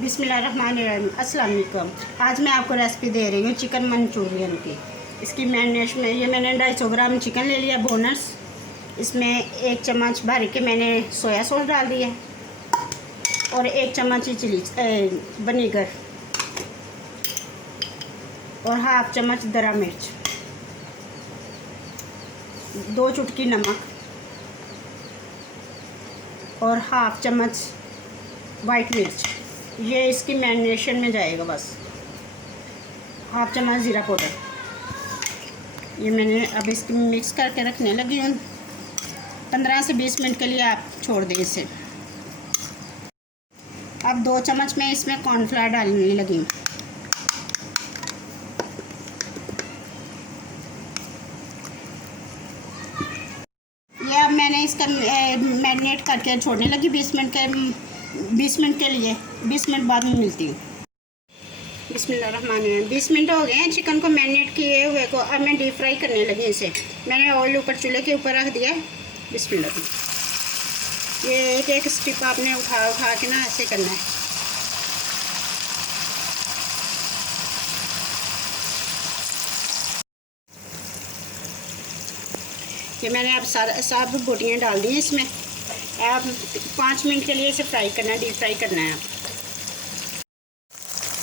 बिस्मिल्लाहिर्रहमानिर्रहीम। अस्सलाम वालेकुम। आज मैं आपको रेसिपी दे रही हूँ चिकन मंचूरियन की। इसकी मैरिनेशन में ये मैंने 250 ग्राम चिकन ले लिया बोनस। इसमें 1 चम्मच भर के मैंने सोया सॉस डाल दिया और 1 चम्मच चिली विनेगर और हाफ चम्मच दरा मिर्च, 2 चुटकी नमक और हाफ चम्मच वाइट मिर्च। ये इसकी मैरिनेशन में जाएगा। बस हाफ चम्मच ज़ीरा पाउडर। ये मैंने अब इसकी मिक्स करके रखने लगी हूँ। 15 से 20 मिनट के लिए आप छोड़ दें इसे। अब 2 चम्मच मैं इसमें कॉर्नफ्लावर डालने लगी हूँ। ये अब मैंने इसका मैरिनेट करके छोड़ने लगी 20 मिनट के लिए। 20 मिनट बाद में मिलती हूँ। बिस्मिल्लाहिर्रहमानिर्रहीम। 20 मिनट हो गए हैं चिकन को मैरिनेट किए हुए को। अब मैं डीप फ्राई करने लगी इसे। मैंने ऑयल ऊपर चूल्हे के ऊपर रख दिया। बिस्मिल्लाह। ये एक एक स्टिप आपने उठा के ना ऐसे करना है। ये मैंने अब सब बोटियाँ डाल दी हैं इसमें। अब 5 मिनट के लिए इसे फ्राई करना है, डीप फ्राई करना है।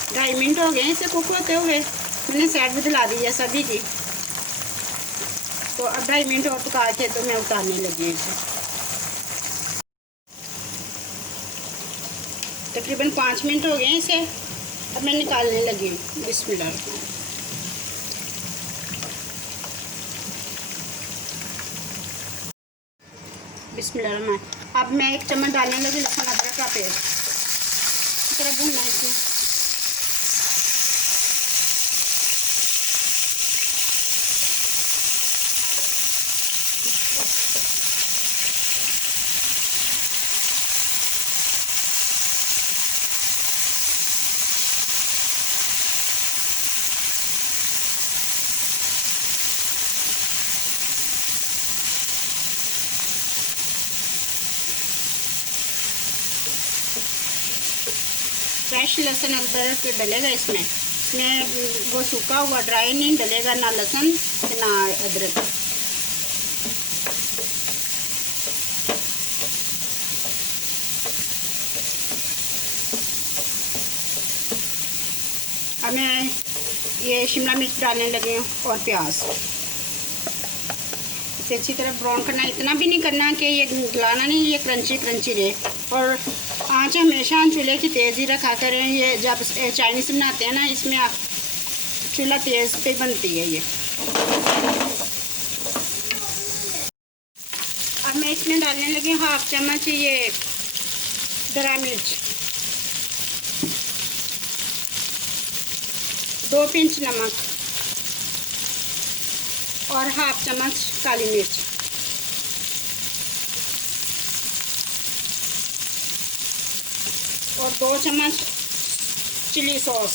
2.5 मिनट हो गए इसे कुक होते हुए। मैंने साइड भी दिला दी है सभी की। तो अब 2.5 मिनट और पका के तो मैं उतारने लगी हूँ इसे। तकरीबन 5 मिनट हो गए इसे। अब मैं निकालने लगी हूँ। बिस्मिल्लाह। बिस्मिल्लाह। अब मैं 1 चम्मच डालने लगी लहसुन अदरक का पेस्ट। इस तरह भूनना है इसमें। फ्रेश लहसुन अदरक डलेगा इसमें वो सूखा हुआ ड्राई नहीं डलेगा, ना लहसुन ना अदरक। अब मैं ये शिमला मिर्च डालने लगी हूँ और प्याज। इसे अच्छी तरह ब्राउन करना। इतना भी नहीं करना कि ये गलाना नहीं, ये क्रंची रहे। और आँच हमेशा चूल्हे की तेज़ ही रखा करें। ये जब चाइनीज़ बनाते हैं ना, इसमें आप चूल्हा तेज़ पे बनती है ये। अब मैं इसमें डालने लगी हाफ चम्मच ये दरा मिर्च, 2 पिंच नमक और हाफ चम्मच काली मिर्च और 2 चम्मच चिली सॉस।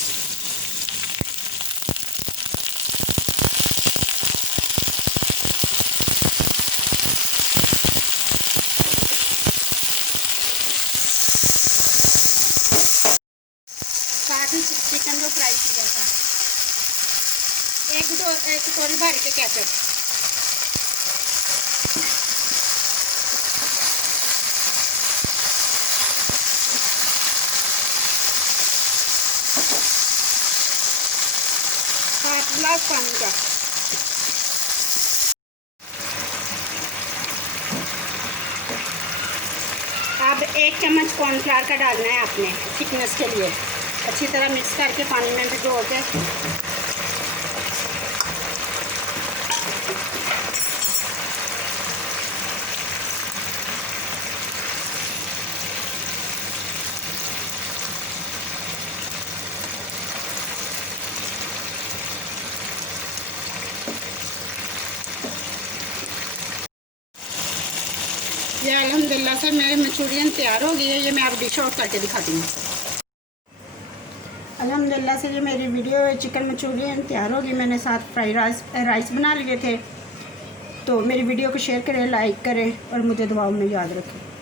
साथ ही चिकन को फ्राई किया था। एक कटोरी भर के केचप। गिलास पानी का। अब 1 चम्मच कॉर्नफ्लावर का डालना है आपने थिकनेस के लिए। अच्छी तरह मिक्स करके पानी में भिगो के ये अल्हम्दुलिल्लाह से मेरी मंचूरियन तैयार हो गई है। ये मैं आप डिश आउट करके दिखाती हूँ। अल्हम्दुलिल्लाह से ये मेरी वीडियो चिकन मंचूरियन तैयार हो गई। मैंने साथ फ्राई राइस बना लिए थे। तो मेरी वीडियो को शेयर करें, लाइक करें और मुझे दुआओं में याद रखें।